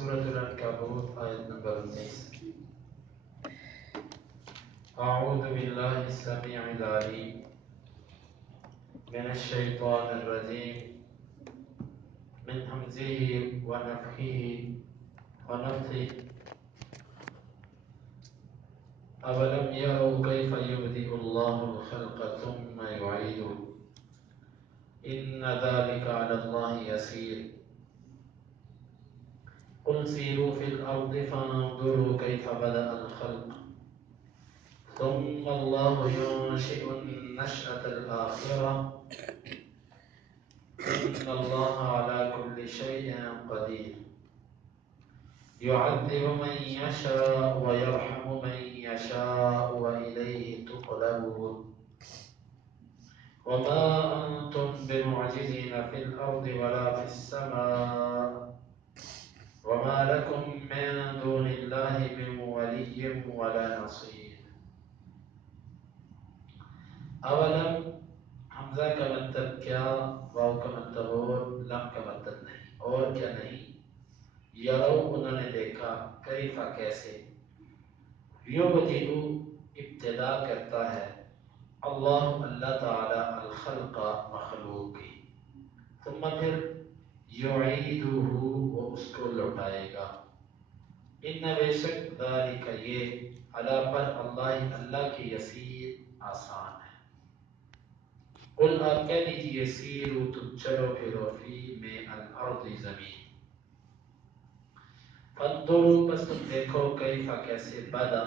سورة العنکبوت آیت نمبر 19. اعوذ باللہ السمیع العلیم من الشیطان الرجیم من حمزه ونفخه ونفثه. اولم يروا كيف يبدئ الله الخلق ثم يعيده ان ذلك على الله يسير. قل سيروا في الأرض فانظروا كيف بدأ الخلق ثم الله ينشئ النشأة الآخرة إن الله على كل شيء قدير يعذب من يشاء ويرحم من يشاء وإليه تقلبون وما أنتم بمعجزين في الأرض ولا في السماء وما لكم من دون الله من ولي ولا نصير. اولم حمزہ کا مطلب کیا، واو کا مطلب اور، لم کا مطلب نہیں، اور کیا نہیں. یرو انہوں نے دیکھا، کیفا کیسے، یبدئ ابتدا کرتا ہے، اللہ اللہ تعالی الخلق مخلوق کی، ثم پھر یعیدہ وہ اس کو لوٹائے گا. ان بے شک ذالک یہ علی پر اللہ اللہ کی یسیر آسان ہے. قل آپ کہہ دیجئے سیرو تم چلو پھرو فی میں الارض زمین، فانظروا پس تم دیکھو کیفا کیسے بدأ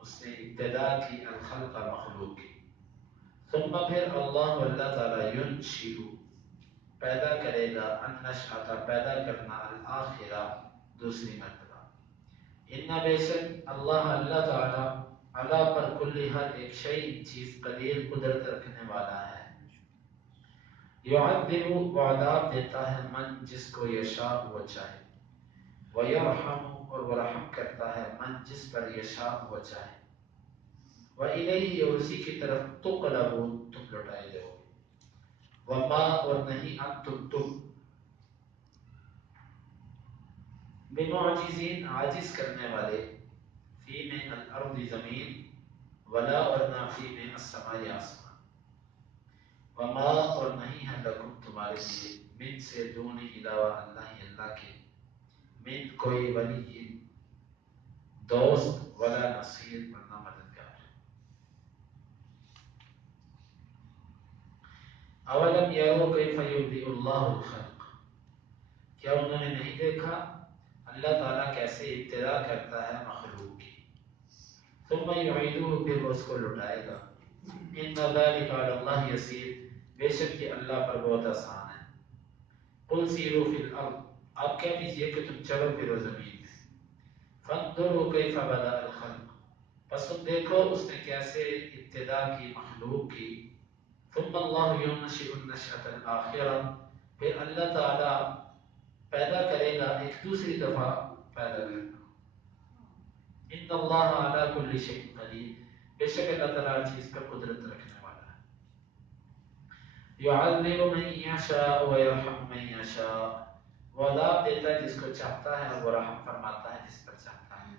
اس نے ابتدا کی الخلق مخلوق کی، ثم پھر اللہ اللہ تعالی ینشئ پیدا کرے گا، النشأۃ پیدا کرنا، الآخرہ دوسری مرتبہ. ان بے شک اللہ اللہ تعالی علی پر کل ہر ایک شیء چیز قدیر قدرت رکھنے والا ہے. یعذب وہ عذاب دیتا ہے من جس کو یشاء وہ چاہے، ویرحم اور وہ رحم کرتا ہے من جس پر یشاء وہ چاہے، وإلیہ اور اسی کی طرف تقلبون تم لوٹائے جاؤ گے. وما اور نہیں انتم تم بمعجزین عاجز کرنے والے، فی میں الارض زمین، ولا اور نہ فی میں السماء آسمان. وما اور نہیں ہے لکم تمہارے لیے، من سے دون علاوہ اللہ اللہ کے، من کوئی ولی دوست، ولا نصیر ورنہ مددگار. اولم یروا کیف یبدئ اللہ الخلق، کیا انہوں نے نہیں دیکھا اللہ تعالیٰ کیسے ابتدا کرتا ہے مخلوق کی، ثم یعیدہ پھر وہ اس کو لٹائے گا. ان ذلک علی اللہ یسیر بے شک یہ اللہ پر بہت آسان ہے. قل سیروا فی الارض آپ کہہ دیجئے کہ تم چلو پھرو زمین میں، فانظروا کیف بدأ الخلق پس تم دیکھو اس نے کیسے ابتدا کی مخلوق کی. ثم اللہ ینشئ النشأۃ الآخرہ پھر اللہ تعالی پیدا کرے گا ایک دوسری دفعہ پیدا کرنا. ان اللہ علی کل شیء قدیر بے شک اللہ تعالی ہر چیز پر قدرت رکھنے والا ہے. یعذب من یشاء ویرحم من یشاء وہ عذاب دیتا ہے جس کو چاہتا ہے اور وہ رحم فرماتا ہے جس پر چاہتا ہے.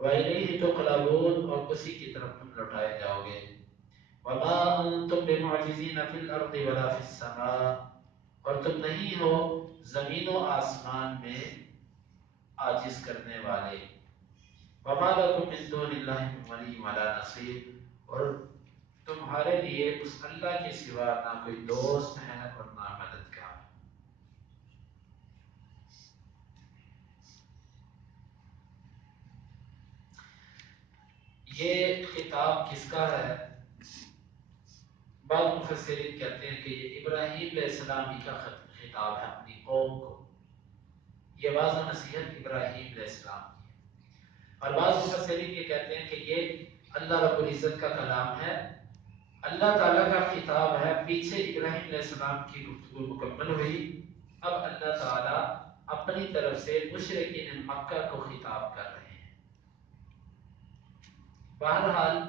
وإلیہ تقلبون اور اسی کی طرف تم لوٹائے جاؤ گے. وما انتم بمعجزین فی الارض ولا فی السماء اور تم نہیں ہو زمین و آسمان میں عاجز کرنے والے. وما لکم من دون اللہ من ولی ولا نصیر اور تمہارے لیے اس اللہ کے سوا نہ کوئی دوست ہے اور نہ مددگار. یہ خطاب کس کا ہے؟ بعض مفسرین کہتے ہیں کہ یہ ابراہیم علیہ السلام ہی کا خطاب ہے اپنی قوم کو. یہ واضح نصیحت ابراہیم علیہ السلام کی ہے. اور بعض مفسرین یہ کہتے ہیں کہ یہ اللہ رب العزت کا کلام ہے، اللہ تعالیٰ کا خطاب ہے. پیچھے ابراہیم علیہ السلام کی گفتگو مکمل ہوئی، اب اللہ تعالیٰ اپنی طرف سے مشرکین مکہ کو خطاب کر رہے ہیں. بہرحال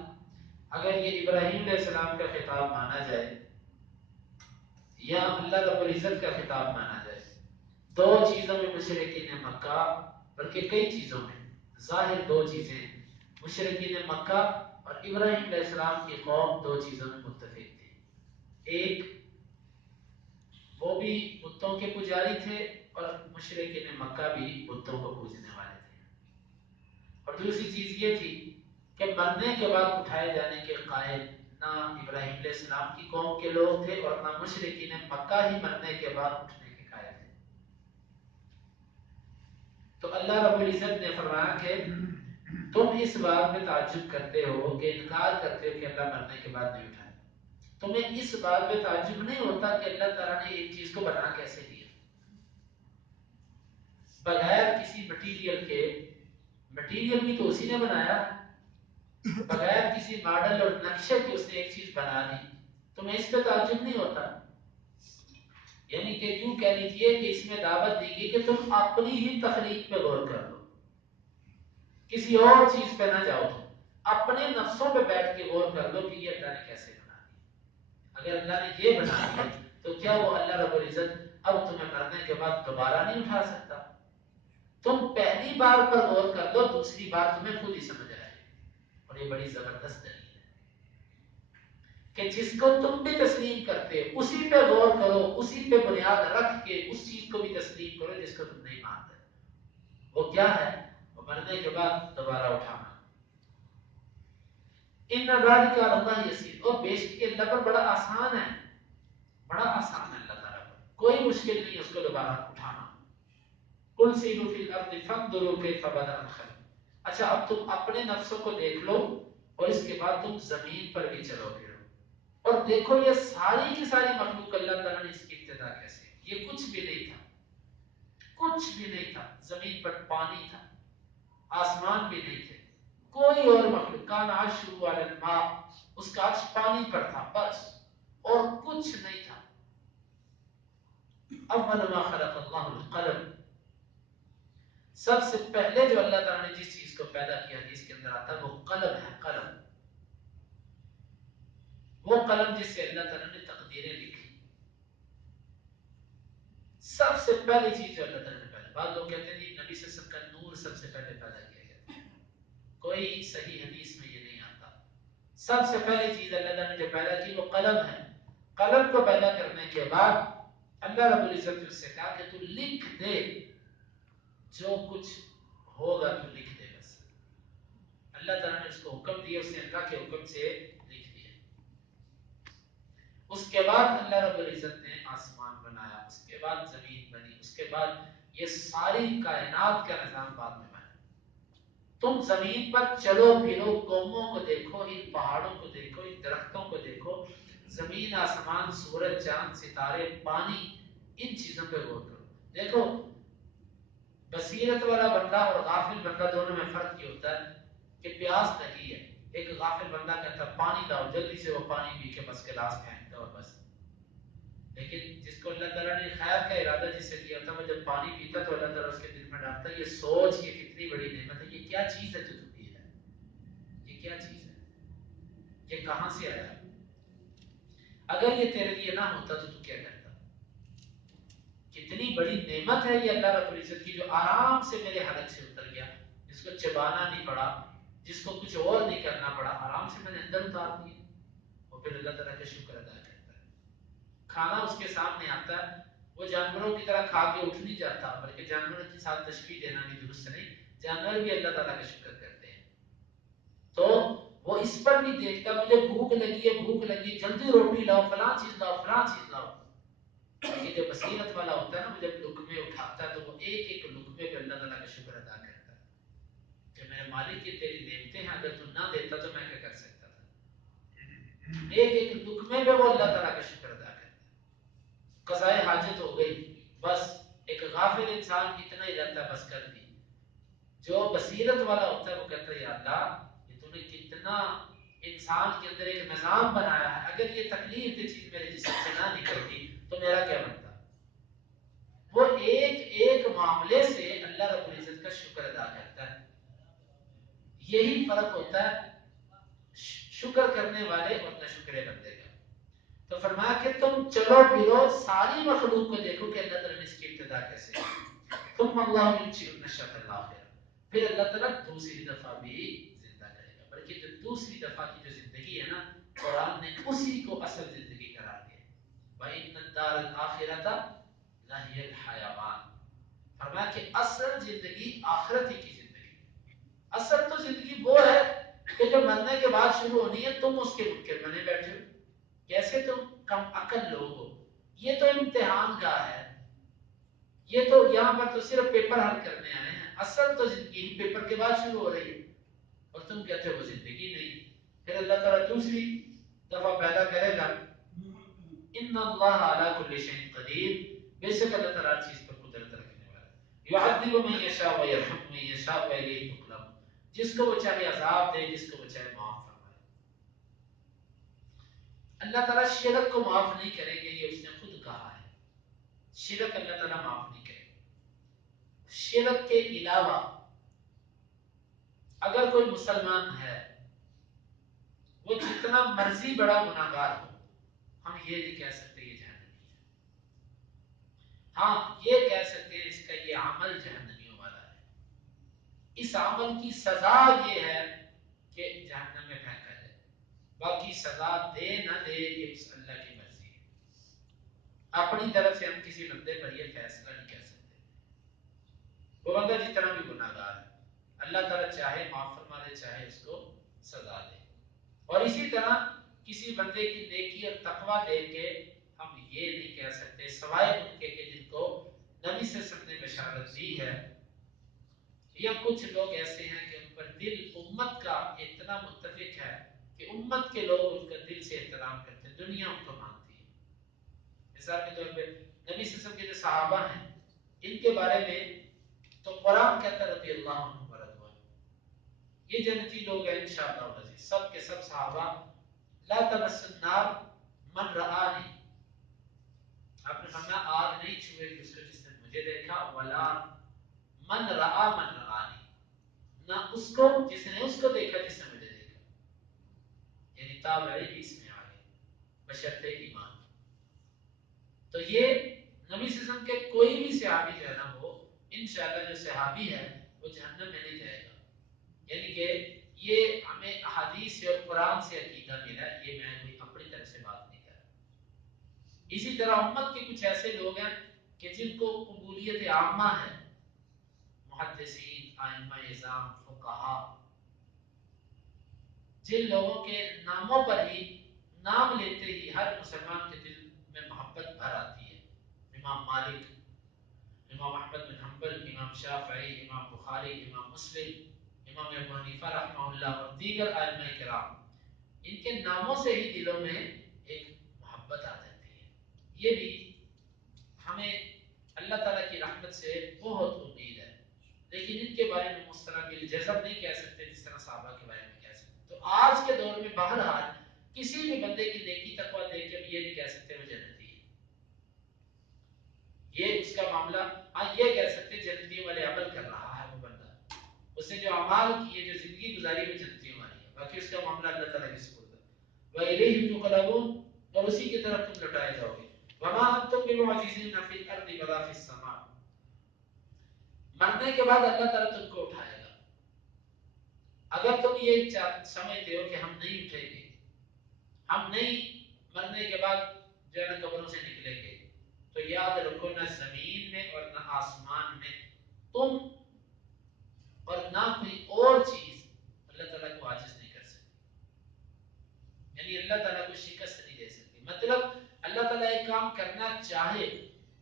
اگر یہ ابراہیم علیہ السلام کا خطاب مانا جائے یا اللہ رب العزت کا خطاب مانا جائے دو چیزوں میں مشرکین مکہ، بلکہ کئی چیزوں میں، ظاہر دو چیزیں، مشرکین مکہ اور ابراہیم علیہ السلام کی قوم دو چیزوں میں متفق تھی. ایک، وہ بھی بتوں کے پجاری تھے اور مشرکین مکہ بھی بتوں کو پوجنے والے تھے. اور دوسری چیز یہ تھی کہ مرنے کے بعد اٹھائے جانے کے قائل نہ ابراہیم علیہ السلام کی قوم کے لوگ تھے اور نہ مشرکین مکہ ہی مرنے کے بعد اٹھنے کے قائل تھے. تو اللہ رب العزت نے فرمایا کہ تم اس بات میں تعجب کرتے ہو کہ انکار کرتے ہو کہ اللہ مرنے کے بعد نہیں اٹھائے. تمہیں اس بات میں تعجب نہیں ہوتا کہ اللہ تعالیٰ نے ایک چیز کو بنا کیسے دیا بغیر کسی مٹیریل کے. مٹیریل بھی تو اسی نے بنایا، بغیر کسی ماڈل اور نقشے کے اس نے ایک چیز بنا دی. تمہیں اس پہ تعجب نہیں ہوتا؟ یعنی کہ یوں کہہ لیجیے کہ اس میں دعوت دی گئی کہ تم اپنی ہی تخلیق پہ غور کر لو، کسی اور چیز پہ نہ جاؤ، تم اپنے نفسوں پہ بیٹھ کے غور کر لو کہ یہ اللہ نے کیسے بنا دیا. اگر اللہ نے یہ بنا دیا تو کیا وہ اللہ رب العزت اب تمہیں مرنے کے بعد دوبارہ نہیں اٹھا سکتا؟ تم پہلی بار پر غور کر لو، دوسری بار تمہیں خود ہی سمجھ آئے. اور یہ بڑی زبردست دلیل ہے کہ جس کو تم بھی تسلیم کرتے ہو اسی پہ غور کرو، اسی پہ بنیاد رکھ کے اس چیز کو بھی تسلیم کرو جس کو تم نہیں مانتے. وہ کیا ہے؟ وہ مرنے کے بعد دوبارہ اٹھانا. ان ذالک علی اللہ یسیر، اور بے شک یہ اللہ پر بڑا آسان ہے، بڑا آسان ہے اللہ تعالیٰ پر، کوئی مشکل نہیں اس کو دوبارہ اٹھانا. قل سیروا فی الارض فانظروا کیف بدأ الخلق. اچھا اب تم اپنے نفسوں کو دیکھ لو اور اس کے بعد تم زمین پر بھی چلو پھرو اور دیکھو یہ ساری کی ساری مخلوق اللہ تعالیٰ نے اس کی ابتدا کیسے. یہ کچھ بھی نہیں تھا، کچھ بھی نہیں تھا. زمین پر پانی تھا، آسمان بھی نہیں تھے، کوئی اور مخلوق. کان عرشہ علی الماء، اس کا عرش پانی پر تھا بس، اور کچھ نہیں تھا. اول ما خلق اللہ القلم، سب سے پہلے جو اللہ تعالیٰ نے جس چیز کو پیدا کیا جس کے اندر آتا ہے وہ قلم ہے. قلم، وہ قلم جس سے اللہ تعالیٰ نے تقدیریں لکھی. سب سے پہلی چیز جو اللہ تعالیٰ نے پیدا. بعض لوگ کہتے ہیں نبی صلی اللہ علیہ وسلم کا نور سب سے پہلے پیدا کیا گیا. کوئی صحیح حدیث میں یہ نہیں آتا. سب سے پہلی چیز اللہ تعالیٰ نے جو پیدا کی وہ قلم ہے. قلم کو پیدا کرنے کے بعد اللہ رب العزت نے اس سے کہا کہ تو لکھ دے، جو کچھ ہوگا تو لکھ دے. بس اللہ تعالیٰ نے اس کو حکم دیا، اس نے اللہ کے حکم سے لکھ دیا. اس کے بعد اللہ رب العزت نے آسمان بنایا، اس کے بعد زمین بنی، اس کے بعد یہ ساری کائنات کا نظام بعد میں بنا. تم زمین پر چلو پھرو، قوموں کو دیکھو، ان پہاڑوں کو دیکھو، ان درختوں کو دیکھو، زمین آسمان، سورج چاند ستارے پانی، ان چیزوں پہ غور کرو. دیکھو بصیرت والا بندہ اور غافل بندہ دونوں میں فرق یہ ہوتا ہے کہ پیاس لگی ہے، ایک غافل بندہ کہتا ہے پانی لاؤ، جلدی سے وہ پانی پی کے بس گلاس پھینکتا اور بس. لیکن جس کو اللہ تعالیٰ نے خیر کا ارادہ جس سے کیا تھا وہ جب پانی پیتا تو اللہ تعالیٰ اس کے دل میں ڈالتا یہ سوچ کہ کتنی بڑی نعمت ہے، یہ کیا چیز ہے جو تو پی رہا ہے، یہ کیا چیز ہے، یہ کہاں سے آیا. اگر یہ تیرے لیے نہ ہوتا تو کیا کرتا. کتنی بڑی نعمت ہے یہ اللہ رب العزت کی جو آرام سے میرے حلق سے اتر گیا، جس کو چبانا نہیں پڑا، جس کو کچھ اور نہیں کرنا پڑا، آرام سے میں نے اندر اتار دیا. اور پھر اللہ تعالیٰ کا شکر ادا کرتا ہے. کھانا اس کے سامنے آتا ہے، وہ جانوروں کی طرح کھا کے اٹھ نہیں جاتا، بلکہ جانوروں کے ساتھ تشبیہ دینا بھی درست نہیں. جانور بھی اللہ تعالیٰ کا شکر کرتے ہیں. تو وہ اس پر بھی دیکھتا مجھے بھوک لگی ہے، بھوک لگی، جلدی روٹی لاؤ، فلاں چیز لاؤ، فلاں چیز لاؤ. لیکن جو بصیرت والا ہوتا ہے نا، وہ جب لقمے اٹھاتا ہے تو وہ ایک ایک لقمے پہ اللہ تعالیٰ کا شکر ادا کرتا ہے کہ میرے مالک یہ تیری نعمتیں ہیں، اگر تو نہ دیتا تو میں کیا کر سکتا تھا. ایک ایک لقمے پہ وہ اللہ تعالیٰ کا شکر ادا کرتا ہے. قضائے حاجت ہو گئی، بس ایک غافل انسان اتنا ہی رہتا ہے بس کر دی. جو بصیرت والا ہوتا ہے وہ کہتا ہے یا اللہ یہ تو نے کتنا انسان کے اندر ایک نظام بنایا ہے، اگر یہ تکلیف یہ چیز میرے جسم سے نہ نکلتی تو میرا کیا بنتا. وہ ایک ایک معاملے سے اللہ رب العزت کا شکر ادا کرتا ہے. یہی فرق ہوتا ہے شکر کرنے والے اور ناشکرے بندے کا. تو فرمایا کہ تم چلو پھرو ساری مخلوق کو دیکھو کہ اللہ تعالیٰ نے اس کی ابتدا کیسے کی. ثم اللہ ينشئ النشأة الآخرة، پھر اللہ تعالیٰ دوسری دفعہ بھی زندہ کرے گا، بلکہ جو دوسری دفعہ کی جو زندگی ہے نا، قرآن نے اسی کو اصل زندگی قرار دیا۔ وَإِنَّ الدَّارَ الْآخِرَةَ لَهِيَ الْحَيَوَانُ، فرمایا کہ اصل زندگی آخرت ہی کی زندگی ہے۔ اصل تو زندگی وہ ہے کہ جو مرنے کے بعد شروع ہونی ہے، تم اس کے منکر بنے بیٹھے ہو، کیسے تم کم عقل لوگ ہو، یہ تو امتحان گاہ ہے، یہ تو یہاں پر تو صرف پیپر حل کرنے آئے ہیں، اصل تو زندگی پیپر کے بعد شروع ہو رہی ہے، اور تم کہتے ہو وہ زندگی نہیں۔ پھر اللہ تعالیٰ دوسری دفعہ پیدا کرے گا، ان اللہ علی کل شیء قدیر، بے شک اللہ تعالیٰ ہر چیز پر قدرت رکھنے والا ہے۔ یعذب من یشاء ویرحم من یشاء والیہ تقلب، جس کو وہ چاہے عذاب دے، جس کو وہ چاہے معاف فرمائے۔ اللہ تعالیٰ شرک کو معاف نہیں کریں گے، یہ اس نے خود کہا ہے، شرک اللہ تعالیٰ معاف نہیں کرے گا۔ شرک کے علاوہ اگر کوئی مسلمان ہے، وہ جتنا مرضی بڑا گناہگار ہو، ہم یہ نہیں کہہ سکتے یہ جہنمی ہے۔ ہاں یہ کہہ سکتے ہیں اس کا یہ عمل جہنمیوں والا ہے، اس عمل کی سزا یہ ہے کہ جہنم میں پھینکا جائے، باقی سزا دے نہ دے یہ اس اللہ کی مرضی ہے۔ اپنی طرف سے ہم کسی بندے پر یہ فیصلہ نہیں کر سکتے، وہ بندہ جتنا بھی گناہگار ہے، اللہ تعالیٰ چاہے معاف فرما دے، چاہے اس کو سزا دے۔ اور اسی طرح کسی بندے کی نیکی اور تقویٰ دیکھ کے ہم یہ نہیں کہہ سکتے سوائے ان کے کہ جن کو نبی صلی اللہ علیہ وسلم نے بشارت دی ہے، یا کچھ لوگ ایسے ہیں کہ ان پر دل امت کا اتنا متفق ہے کہ امت کے لوگ ان کا دل سے احترام کرتے ہیں، دنیا ان کو مانتی ہے۔ مثال کے طور پہ نبی صلی اللہ علیہ وسلم کے جو صحابہ ہیں، ان کے بارے میں تو قرآن کہتا ہے رضی اللہ عنہ ورضوان، یہ جنتی لوگ ہیں انشاءاللہ العزیز، سب کے سب صحابہ۔ لا تمس النار من رآنی، آپ نے فرمایا آگ نہیں چھوئے گی اس کو جس نے مجھے دیکھا، ولا من رآ من رآنی، نہ اس کو جس نے اس کو دیکھا جس نے مجھے دیکھا، یعنی تابعی بھی اس میں آ گئے بشرط ایمان۔ تو یہ نبی صلی اللہ علیہ وسلم کے کوئی بھی صحابی جو ہے نا، وہ انشاءاللہ جو صحابی ہے وہ جہنم میں نہیں جائے گا، یعنی کہ یہ ہمیں احادیث سے اور قرآن سے عقیدہ ملا ہے، یہ میں کوئی اپنی طرف سے بات نہیں کر رہا۔ اسی طرح امت کے کچھ ایسے لوگ ہیں کہ جن کو قبولیت عامہ ہے، محدثین، ائمہ اعظام، فقہاء، جن لوگوں کے ناموں پر ہی، نام لیتے ہی ہر مسلمان کے دل میں محبت بھر آتی ہے، امام مالک، امام احمد بن حنبل، امام شافعی، امام بخاری، امام مسلم، امام ابو حنیفہ رحمہ اللہ اور دیگر ائمہ کرام، ان کے ناموں سے ہی دلوں میں ایک محبت آ جاتی ہے۔ یہ بھی ہمیں اللہ تعالیٰ کی رحمت سے بہت امید ہے، لیکن ان کے بارے میں مستقل جذب نہیں کہہ سکتے جس طرح صحابہ کے بارے میں کہہ سکتے۔ تو آج کے دور میں بہرحال کسی بھی بندے کی نیکی تقویٰ دیکھ کے یہ نہیں کہہ سکتے وہ جنتی ہے، یہ اس کا معاملہ، ہاں یہ کہہ سکتے جنتیوں والے عمل کر رہا ہے وہ بندہ، اس نے جو اعمال کیے، جو زندگی گزاری وہ جنتیوں والی ہے، باقی اس کا معاملہ اللہ تعالیٰ کے سپرد ہے۔ وَإِلَيْهِ تُقْلَبُونَ، اور اسی کی طرف تم لوٹائے جاؤ گے۔ وَمَا أَنتُم بِمُعْجِزِينَ فِي الْأَرْضِ وَلَا فِي السَّمَاءِ، مرنے کے بعد اللہ تعالیٰ تم کو اٹھائے گا۔ اگر تم یہ سمجھتے ہو کہ ہم نہیں اٹھیں گے، ہم نہیں مرنے کے بعد جو ہے نا قبروں سے نکلیں گے، تو یاد رکھو نہ زمین میں اور نہ آسمان میں تم اور نہ کوئی اور چیز اللہ تعالیٰ کو عاجز نہیں کر سکتی، یعنی اللہ تعالیٰ کو شکست نہیں دے سکتی۔ مطلب اللہ تعالیٰ ایک کام کرنا چاہے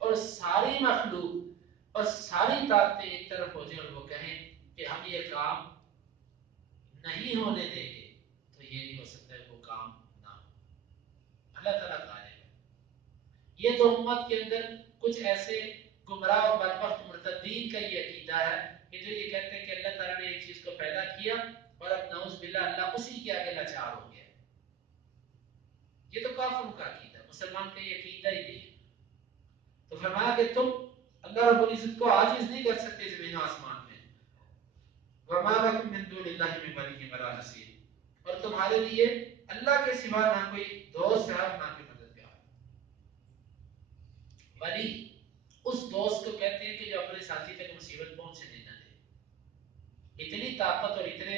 اور ساری مخلوق اور ساری طاقتیں ایک طرف ہو جائیں اور وہ کہیں کہ ہم یہ کام نہیں ہونے دیں گے، تو یہ نہیں ہو سکتا ہے وہ کام نہ ہو، اللہ تعالیٰ غالب ہے۔ یہ تو امت کے اندر کچھ ایسے گمراہ اور بدبخت مرتدین کا یہ عقیدہ ہے کہ جو یہ کہتے ہیں کہ اللہ تعالیٰ نے ایک چیز کو پیدا کیا اور اب نعوذ باللہ اللہ اسی کے آگے لاچار ہو گیا۔ یہ تو کافروں کا عقیدہ، مسلمان کا یہ عقیدہ ہی نہیں ہے۔ تو فرمایا کہ تم اللہ رب العزت کو عاجز نہیں کر سکتے زمین و آسمان میں۔ وَمَا لَكُم مِّن دُونِ اللَّهِ مِن وَلِيٍّ وَلَا نَصِيرٍ، اور تمہارے لیے اللہ کے سوا نہ کوئی دوست ہے نہ کوئی مددگار۔ ولی اس دوست کو کہتے ہیں کہ جو اپنے ساتھی تک مصیبت پہنچنے نہ دے. اتنی طاقت اور اتنے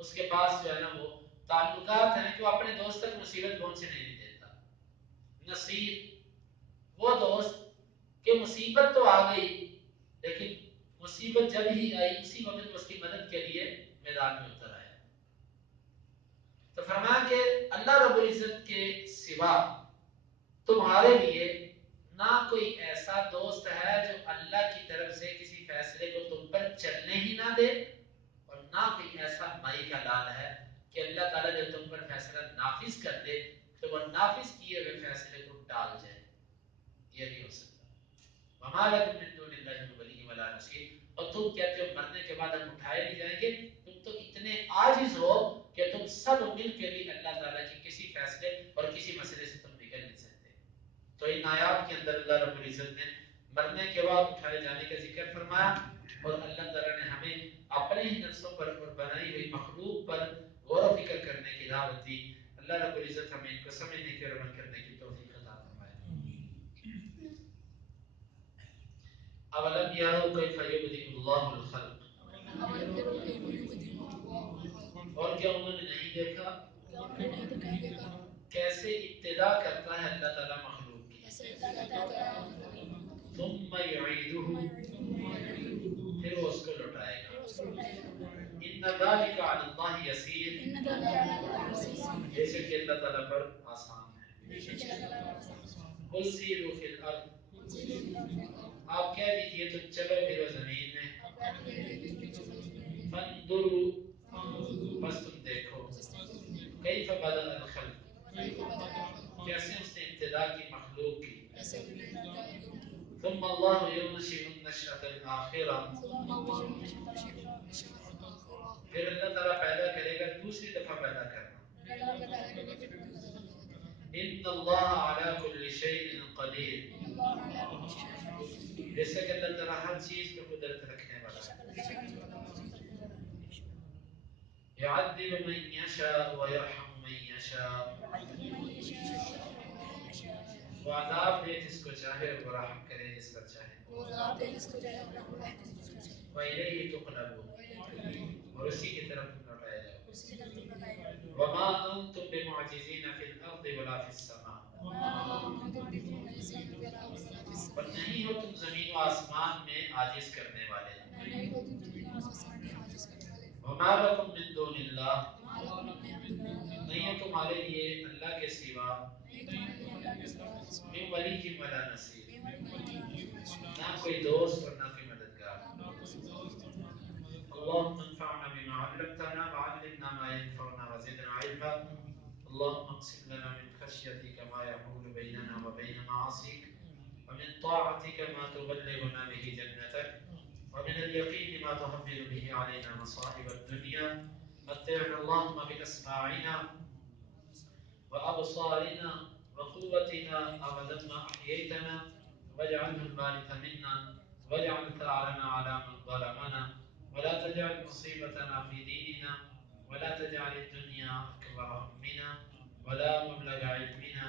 اس کے پاس جو ہے نا وہ تعلقات ہیں کہ وہ اپنے دوست تک مصیبت پہنچنے نہیں دیتا. نصیر وہ دوست کہ مصیبت تو آ گئی لیکن مصیبت جب ہی آئی اسی وقت اس کی مدد کے لیے میدان میں اتر آیا. تو فرمایا کہ اللہ رب العزت کے سوا تمہارے لیے نہ کوئی ایسا دوست ہے جو اللہ کی طرف سے کسی فیصلے کو تم پر چلنے ہی نہ دے، اور نہ کوئی ایسا مائی کا لال ہے کہ اللہ تعالیٰ جب تم پر فیصلہ نافذ کر دے تو وہ نافذ کیے ہوئے فیصلے کو ٹال جائے. یہ نہیں ہو سکتا. وَمَا لَكُم مِّن دُونِ اللَّهِ مِن وَلِيٍّ وَلَا نَصِيرٍ. اور تم کہتے ہو مرنے کے بعد ہم اٹھائے نہیں جائیں گے. تم تو اتنے عاجز ہو کہ تم سب مل کے بھی اللہ تعالیٰ کی کسی فیصلے اور کسی مسئلے سے تم نکل نہیں سکتے. تو ان آیات کے اندر اللہ رب العزت نے مرنے کے بعد اٹھائے جانے کا ذکر فرمایا، اور اللہ تعالیٰ نے ہمیں اپنے ہی نفسوں پر اور بنائی ہوئی مخلوق پر غور و فکر کرنے کی دعوت دی. اللہ رب العزت ہمیں ان کو سمجھنے کی اور عمل کرنے کی توفیق عطا فرمائے. اولم یروا کیف یبدئ اللہ الخلق. اور کیا انہوں نے نہیں دیکھا کیسے ابتدا کرتا ہے اللہ تعالیٰ مخلوق کی. ثم یعیدہ، پھر وہ اس کو لوٹائے گا. ان ذلک علی اللہ یسیر، بے شک اللہ تعالیٰ پر آسان ہے. قل سیروا فی الارض، آپ کہہ دیجئے تم چلو پھرو زمین میں. فانظروا، بس تم دیکھو. کیف بدأ الخلق، کیسے اس نے ابتدا کی مخلوق کی. ثم اللہ ينشئ النشأة الآخرة، پھر اللہ تعالیٰ پیدا کرے گا دوسری دفعہ پیدا کرنا. ان اللہ علی کل شیء قدیر، بے شک اللہ تعالیٰ ہر چیز پہ قدرت رکھنے والا ہے. يعذب من يشاء ويرحم من يشاء، وہ عذاب دے جس کو چاہے اور وہ رحم کرے جس پر چاہے. وإلیہ تقلبون، اور اسی کی طرف تم لوٹائے جاؤ. وما انتم بمعجزین فی الارض ولا فی السماء، اور نہیں ہو تم زمین و آسمان میں عاجز کرنے والے. وما لکم من دون اللہ، نہیں ہے تمہارے لیے اللہ کے سوا من ولی ولا نصیر، نہ کوئی دوست اور نہ کوئی مددگار. اللهم انفعنا بما علمتنا وعلمنا ما ينفعنا وزدنا علما. اللهم اقسم لنا من خشيتك ما يحول بيننا وبين معاصيك، ومن طاعتك ما تبلغنا به جنتك، ومن اليقين ما تهون به علينا مصائب الدنيا. متعنا اللهم بأسماعنا وأبصارنا وقوتنا أبدا ما أحييتنا، واجعله الوارث منا، واجعل ثأرنا على من ظلمنا، ولا تجعل مصيبتنا في ديننا، ولا تجعل الدنيا أكبر همنا ولا مبلغ علمنا،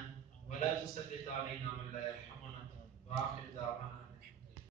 ولا تسلط علينا من لا يرحمنا. وآخر دعوانا